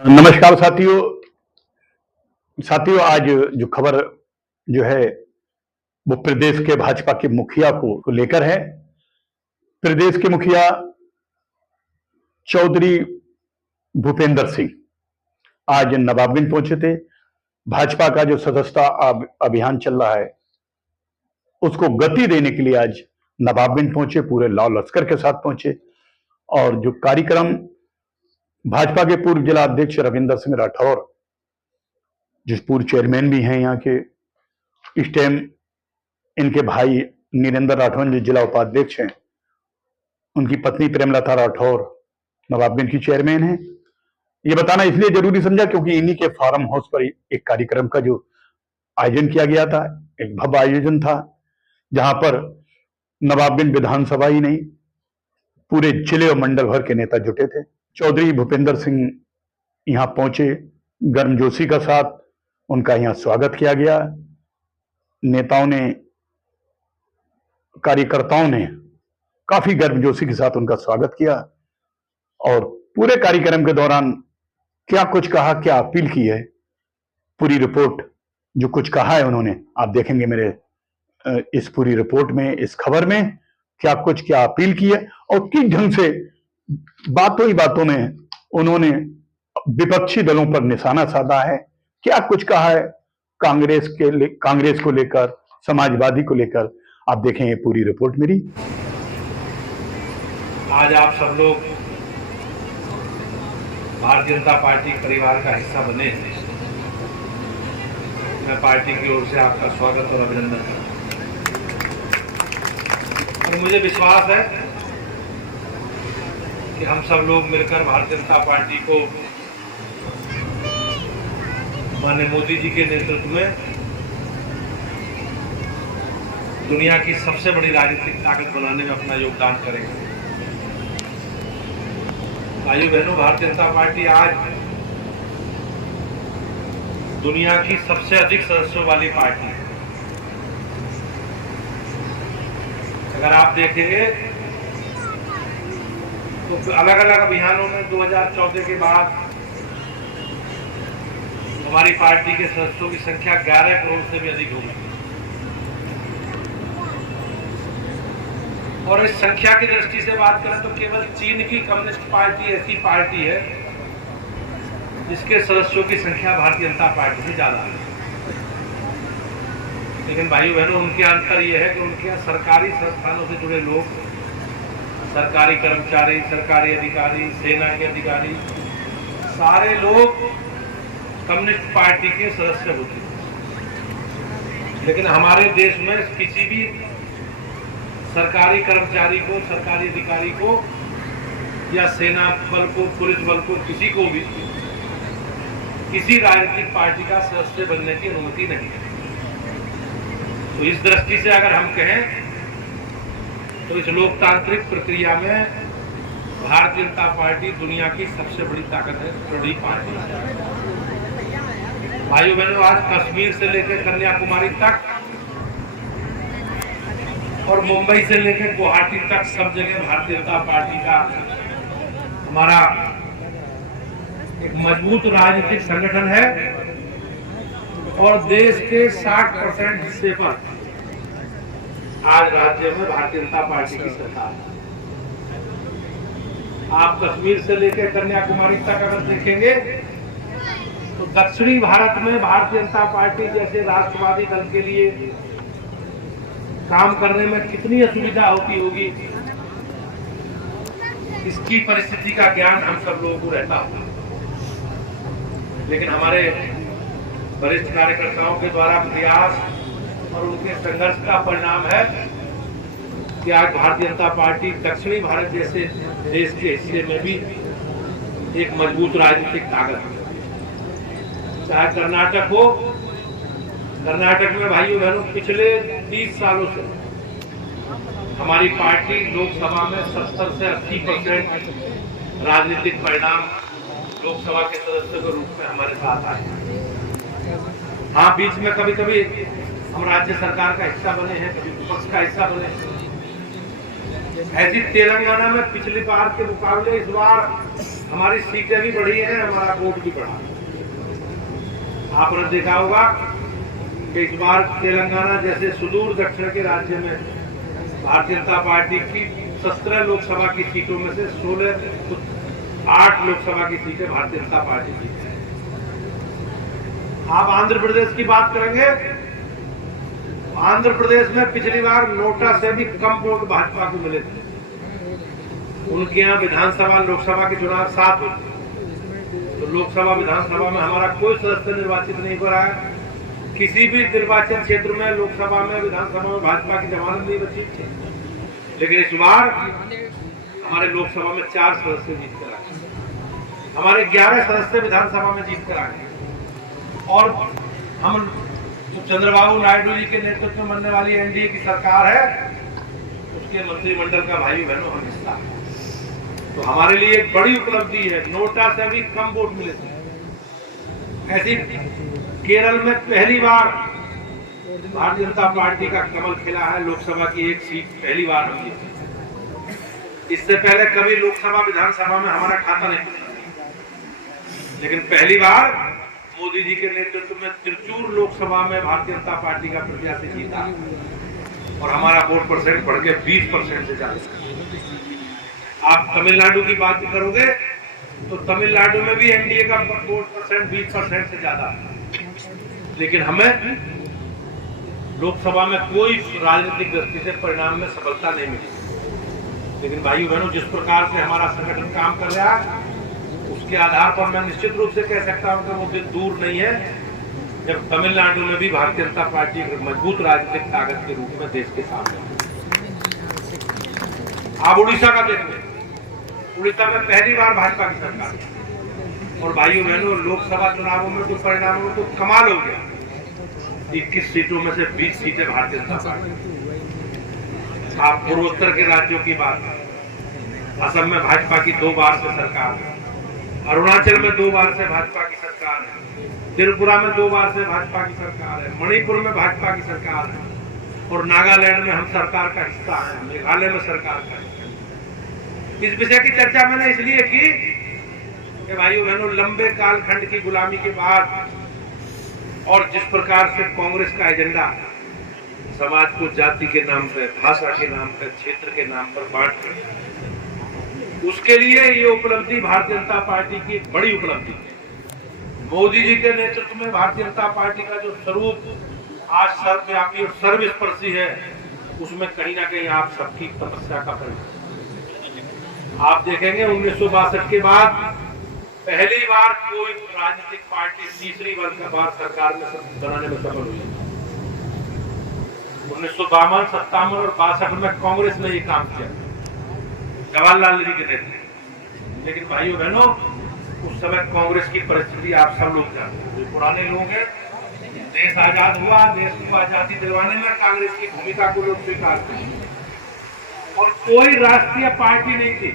नमस्कार साथियों। आज जो खबर जो है वो प्रदेश के भाजपा के मुखिया को लेकर है। प्रदेश के मुखिया चौधरी भूपेंद्र सिंह आज नवाबगंज पहुंचे थे। भाजपा का जो सदस्यता अभियान चल रहा है उसको गति देने के लिए आज नवाबगंज पहुंचे, पूरे लाल लश्कर के साथ पहुंचे। और जो कार्यक्रम भाजपा के पूर्व जिला अध्यक्ष रविंदर सिंह राठौर, जो पूर्व चेयरमैन भी हैं यहाँ के, इस टाइम इनके भाई नीरेंद्र राठौर जो जिला उपाध्यक्ष हैं, उनकी पत्नी प्रेमलता राठौर नवाबगंज की चेयरमैन है। ये बताना इसलिए जरूरी समझा क्योंकि इन्हीं के फार्म हाउस पर एक कार्यक्रम का जो आयोजन किया गया था, एक भव्य आयोजन था, जहां पर नवाबगंज विधानसभा ही नहीं पूरे जिले और मंडल भर के नेता जुटे थे। चौधरी भूपेंद्र सिंह यहाँ पहुंचे, गर्मजोशी का साथ उनका यहाँ स्वागत किया गया। नेताओं ने, कार्यकर्ताओं ने काफी गर्मजोशी के साथ उनका स्वागत किया और पूरे कार्यक्रम के दौरान क्या कुछ कहा, क्या अपील की है, पूरी रिपोर्ट जो कुछ कहा है उन्होंने आप देखेंगे मेरे इस पूरी रिपोर्ट में, इस खबर में क्या कुछ, क्या अपील की है और किस ढंग से बातों ही बातों में उन्होंने विपक्षी दलों पर निशाना साधा है, क्या कुछ कहा है कांग्रेस को लेकर, समाजवादी को लेकर। आप देखें ये पूरी रिपोर्ट मेरी। आज आप सब लोग भारतीय जनता पार्टी परिवार का हिस्सा बने हैं। मैं पार्टी की ओर से आपका स्वागत और अभिनंदन करता हूं। और मुझे विश्वास है कि हम सब लोग मिलकर भारतीय जनता पार्टी को माननीय मोदी जी के नेतृत्व में दुनिया की सबसे बड़ी राजनीतिक ताकत बनाने में अपना योगदान करेंगे। भाइयों बहनों, भारतीय जनता पार्टी आज दुनिया की सबसे अधिक सदस्यों वाली पार्टी है। अगर आप देखेंगे तो अलग अलग अभियानों में 2014 के बाद हमारी पार्टी के सदस्यों की संख्या 11 करोड़ से भी अधिक हो गई। और इस संख्या की दृष्टि से बात करें तो केवल चीन की कम्युनिस्ट पार्टी ऐसी पार्टी है जिसके सदस्यों की संख्या भारतीय जनता पार्टी से ज्यादा है। लेकिन भाइयों बहनों, उनके अंतर यह है कि उनके यहाँ सरकारी संस्थानों से जुड़े लोग, सरकारी कर्मचारी, सरकारी अधिकारी, सेना के अधिकारी, सारे लोग कम्युनिस्ट पार्टी के सदस्य होते हैं। लेकिन हमारे देश में किसी भी सरकारी कर्मचारी को, सरकारी अधिकारी को या सेना बल को, पुलिस बल को, किसी को भी किसी राजनीतिक पार्टी का सदस्य बनने की अनुमति नहीं है। तो इस दृष्टि से अगर हम कहें तो इस लोकतांत्रिक प्रक्रिया में भारतीय जनता पार्टी दुनिया की सबसे बड़ी ताकत है, बड़ी पार्टी है। भाइयों बहनों, आज कश्मीर से लेकर कन्याकुमारी तक और मुंबई से लेकर गुवाहाटी तक सब जगह भारतीय जनता पार्टी का हमारा एक मजबूत राजनीतिक संगठन है और देश के 60% हिस्से पर आज राज्य में भारतीय जनता पार्टी की सरकार है। आप कश्मीर से लेकर कन्याकुमारी तक अगर देखेंगे तो दक्षिणी भारत में भारतीय जनता पार्टी जैसे राष्ट्रवादी दल के लिए काम करने में कितनी असुविधा होती होगी, इसकी परिस्थिति का ज्ञान हम सब लोगों को रहता होगा। लेकिन हमारे वरिष्ठ कार्यकर्ताओं के द्वारा प्रयास और उनके संघर्ष का परिणाम है कि आज भारतीय जनता पार्टी दक्षिणी भारत जैसे देश के हिस्से में भी एक मजबूत राजनीतिक ताकत है। चाहे कर्नाटक हो, कर्नाटक में भाइयों बहनों पिछले 30 सालों से हमारी पार्टी लोकसभा में 70 से 80% राजनीतिक परिणाम लोकसभा के सदस्य के रूप में हमारे साथ आए। हाँ, बीच में कभी कभी हम राज्य सरकार का हिस्सा बने हैं, कभी विपक्ष का हिस्सा बने हैं। ऐसी तेलंगाना में पिछली बार के मुकाबले इस बार हमारी सीटें भी बढ़ी हैं, हमारा वोट भी बढ़ा। आपने देखा होगा कि इस बार तेलंगाना जैसे सुदूर दक्षिण के राज्य में भारतीय जनता पार्टी की 17 लोकसभा की सीटों में से 8 लोकसभा की सीटें भारतीय जनता पार्टी की। आप आंध्र प्रदेश की बात करेंगे, आंध्र प्रदेश में पिछली बार नोटा से भी कम वोट भाजपा को मिले थे। उनके यहाँ विधानसभा लोकसभा के चुनाव 7 होते, तो लोकसभा विधानसभा में हमारा कोई सदस्य निर्वाचित नहीं हो रहा है। किसी भी निर्वाचन क्षेत्र में लोकसभा में विधानसभा में भाजपा की जमानत नहीं बची थी। लेकिन इस बार हमारे लोकसभा में 4 सदस्य जीत कर आए, हमारे 11 सदस्य विधानसभा में जीत कर आए। और हम चंद्रबाबू नायडू जी के नेतृत्व में बनने वाली एनडीए की सरकार है, उसके मंत्रिमंडल का भाई बहनों हम हिस्सा है। तो हमारे लिए एक बड़ी उपलब्धि है, नोटा से भी कम वोट मिले थे। ऐसी केरल में पहली बार भारतीय जनता पार्टी का कमल खिला है, लोकसभा की एक सीट पहली बार हम जीते। इससे पहले कभी लोकसभा विधानसभा में हमारा खाता नहीं खुला, लेकिन पहली बार मोदी जी के नेतृत्व में त्रिचूर लोकसभा में भारतीय जनता पार्टी का प्रत्याशी जीता और हमारा वोट परसेंट बढ़ के 20% से ज्यादा। आप तमिलनाडु की बात करोगे तो तमिलनाडु में भी एनडीए का वोट परसेंट 20% से ज्यादा है। लेकिन हमें लोकसभा में कोई राजनीतिक दृष्टि से परिणाम में सफलता नहीं मिली। लेकिन भाई बहनों, जिस प्रकार से हमारा संगठन काम कर रहा है, उसके आधार पर मैं निश्चित रूप से कह सकता हूं कि वो दिन दूर नहीं है जब तमिलनाडु में भी भारतीय जनता पार्टी एक मजबूत राजनीतिक ताकत के रूप में देश के सामने। आप उड़ीसा का देखेंगे, उड़ीसा में पहली बार भाजपा की सरकार। और भाइयों बहनों, लोकसभा चुनावों में तो परिणामों में तो कमाल हो गया, 21 सीटों में से 20 सीटें भारतीय जनता पार्टी। आप पूर्वोत्तर के राज्यों की बात करें, असम में भाजपा की 2 बार से सरकार है, अरुणाचल में 2 बार से भाजपा की सरकार है, त्रिपुरा में 2 बार से भाजपा की सरकार है, मणिपुर में भाजपा की सरकार है, और नागालैंड में हम सरकार का हिस्सा है, मेघालय में सरकार का हिस्सा। इस विषय की चर्चा मैंने इसलिए की कि भाइयों बहनों, लंबे कालखंड की गुलामी के बाद और जिस प्रकार से कांग्रेस का एजेंडा समाज को जाति के नाम पर, भाषा के नाम पर, क्षेत्र के नाम पर बांट कर, उसके लिए ये उपलब्धि भारतीय जनता पार्टी की एक बड़ी उपलब्धि है। मोदी जी के नेतृत्व में भारतीय जनता पार्टी का जो स्वरूप आज सर्वव्यापी और सर्वस्पर्शी है, उसमें कहीं ना कहीं आप सबकी तपस्या का परिणाम। आप देखेंगे 1962 के बाद पहली बार कोई राजनीतिक पार्टी तीसरी बार सरकार में बनाने में सफल हुई। 1952, 57 और 62 में कांग्रेस ने ये काम किया, जवाहरलाल नेहरू के नेतृत्व। लेकिन भाइयों बहनों, उस समय कांग्रेस की परिस्थिति आप सब लोग जानते हैं। जो पुराने लोग हैं, देश आजाद हुआ, देश को आजादी दिलवाने में कांग्रेस की भूमिका को लोग स्वीकार करते, और कोई राष्ट्रीय पार्टी नहीं थी।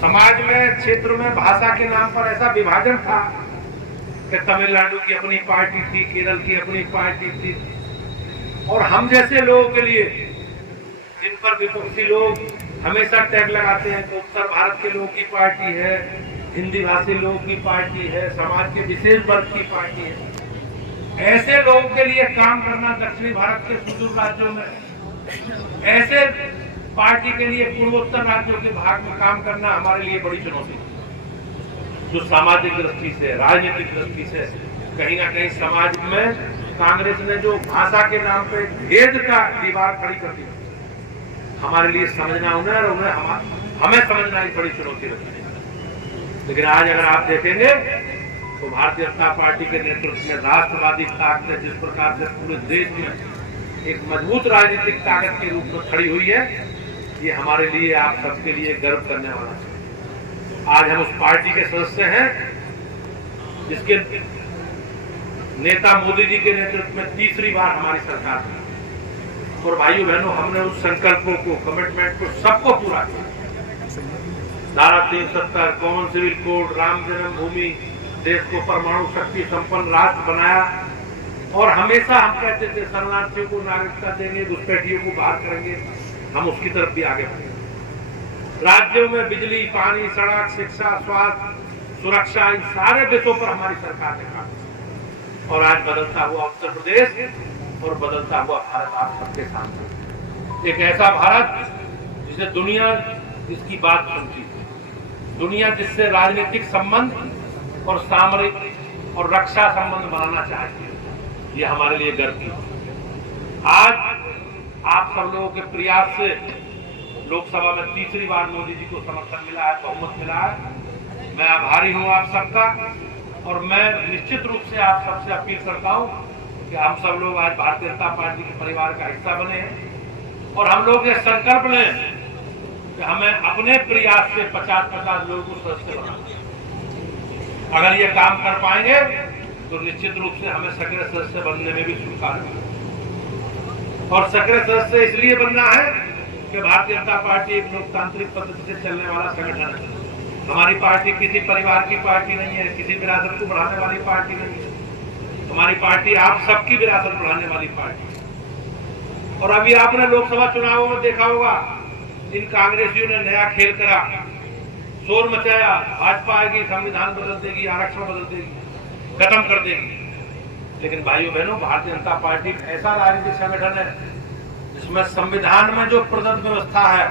समाज में, क्षेत्र में भाषा के नाम पर ऐसा विभाजन था कि तमिलनाडु की अपनी पार्टी थी, केरल की अपनी पार्टी थी, और हम जैसे लोगों के लिए, जिन पर विपक्षी लोग हमेशा टैग लगाते हैं कि उत्तर भारत के लोगों की पार्टी है, हिंदी भाषी लोगों की पार्टी है, समाज के विशेष वर्ग की पार्टी है, ऐसे लोगों के लिए काम करना दक्षिणी भारत के सुदूर राज्यों में, ऐसे पार्टी के लिए पूर्वोत्तर राज्यों के भाग में काम करना हमारे लिए बड़ी चुनौती है। जो सामाजिक दृष्टि से, राजनीतिक दृष्टि से कहीं ना कहीं समाज में कांग्रेस ने जो भाषा के नाम पे भेद का दीवार खड़ी कर दी, हमारे लिए समझना उन्हें हमें समझना एक बड़ी चुनौती रहती है। लेकिन आज अगर आप देखेंगे तो भारतीय जनता पार्टी के नेतृत्व में राष्ट्रवादी ताकत जिस प्रकार से पूरे देश में एक मजबूत राजनीतिक ताकत के रूप में खड़ी हुई है, ये हमारे लिए, आप सबके लिए गर्व करने वाला है। आज हम उस पार्टी के सदस्य हैं जिसके नेता मोदी जी के नेतृत्व में तीसरी बार हमारी सरकार है। और भाइयों बहनों, हमने उस संकल्पों को, कमिटमेंट को, सबको पूरा किया। धारा 370, कॉमन सिविल कोड, राम जन्मभूमि, देश को परमाणु शक्ति संपन्न राष्ट्र बनाया, और हमेशा हम कहते थे शरणार्थियों को नागरिकता देंगे, घुसपैठियों को बाहर करेंगे। हम उसकी तरफ भी आगे बढ़े। राज्यों में बिजली, पानी, सड़क, शिक्षा, स्वास्थ्य, सुरक्षा, इन सारे विषयों पर हमारी सरकार ने काम किया। और आज बदलता हुआ उत्तर प्रदेश और बदलता हुआ भारत आप सबके सामने, एक ऐसा भारत जिसे दुनिया जिसकी बात सुनती है, दुनिया जिससे राजनीतिक संबंध और सामरिक और रक्षा संबंध बनाना चाहती है, ये हमारे लिए गर्व की बात। आज आप सब लोगों के प्रयास से लोकसभा में तीसरी बार मोदी जी को समर्थन मिला है, बहुमत मिला है। मैं आभारी हूं आप सबका, और मैं निश्चित रूप से आप सबसे अपील करता हूं कि हम सब लोग आज भारतीय जनता पार्टी के परिवार का हिस्सा बने हैं, और हम लोग ये संकल्प लें कि हमें अपने प्रयास से 50-50 लोगों को सदस्य बनाना। अगर ये काम कर पाएंगे तो निश्चित रूप से हमें सक्रिय सदस्य बनने में भी स्वीकार है। और सक्रिय सदस्य इसलिए बनना है कि भारतीय जनता पार्टी एक लोकतांत्रिक पद्धति से चलने वाला संगठन है। हमारी पार्टी किसी परिवार की पार्टी नहीं है, किसी विरासत को बढ़ाने वाली पार्टी नहीं है। हमारी पार्टी आप सबकी विरासत बढ़ाने वाली पार्टी है। और अभी आपने लोकसभा चुनावों में देखा होगा, इन कांग्रेसियों ने नया खेल करा, शोर मचाया, भाजपा आएगी, संविधान बदल देगी, आरक्षण बदल देगी, खत्म कर देगी। लेकिन भाइयों बहनों, भारतीय जनता पार्टी ऐसा राजनीतिक संगठन है जिसमें संविधान में जो प्रदत्त व्यवस्था है,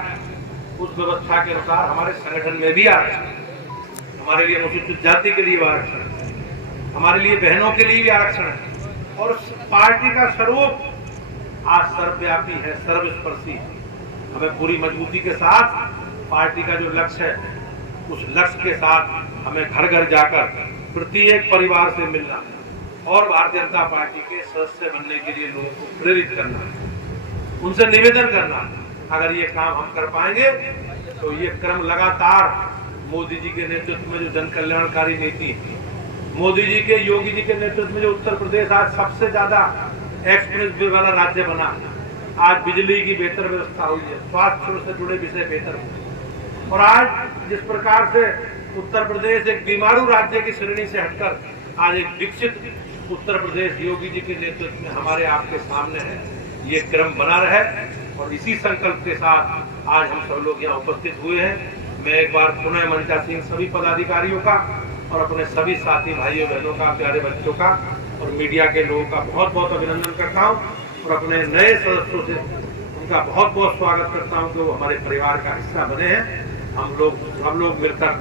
उस व्यवस्था के अनुसार हमारे संगठन में भी आरक्षण है। हमारे लिए अनुसूचित जाति के लिए आरक्षण है, हमारे लिए बहनों के लिए भी आरक्षण है। और उस पार्टी का स्वरूप आज सर्वव्यापी है, सर्वस्पर्शी है। हमें पूरी मजबूती के साथ पार्टी का जो लक्ष्य है, उस लक्ष्य के साथ हमें घर घर जाकर प्रत्येक परिवार से मिलना और भारतीय जनता पार्टी के सदस्य बनने के लिए लोगों को प्रेरित करना, उनसे निवेदन करना। अगर ये काम हम कर पाएंगे तो ये क्रम लगातार मोदी जी के नेतृत्व में जो जन कल्याणकारी नीति, मोदी जी के, योगी जी के नेतृत्व में जो उत्तर प्रदेश आज सबसे ज्यादा एक्सप्रेस वे वाला राज्य बना, आज बिजली की बेहतर व्यवस्था हुई है, स्वास्थ्य से जुड़े विषय बेहतर हुए, और आज जिस प्रकार से उत्तर प्रदेश एक बीमारू राज्य की श्रेणी से हटकर आज एक विकसित उत्तर प्रदेश योगी जी के नेतृत्व में हमारे आपके सामने है, ये क्रम बना रहे। और इसी संकल्प के साथ आज हम सब लोग यहाँ उपस्थित हुए हैं। मैं एक बार पुनः मंचासीन सभी पदाधिकारियों का और अपने सभी साथी भाइयों बहनों का, प्यारे बच्चों का और मीडिया के लोगों का बहुत बहुत अभिनंदन करता हूँ, और अपने नए सदस्यों से उनका बहुत बहुत स्वागत करता हूँ कि वो हमारे परिवार का हिस्सा बने हैं। हम लोग मिलकर,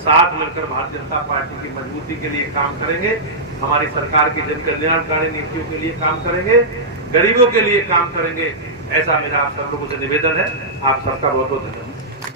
साथ मिलकर भारतीय जनता पार्टी की मजबूती के लिए काम करेंगे, हमारी सरकार की जन कल्याणकारी नीतियों के लिए काम करेंगे, गरीबों के लिए काम करेंगे। ऐसा मेरा आप सब लोगों से निवेदन है। आप सबका बहुत बहुत धन्यवाद।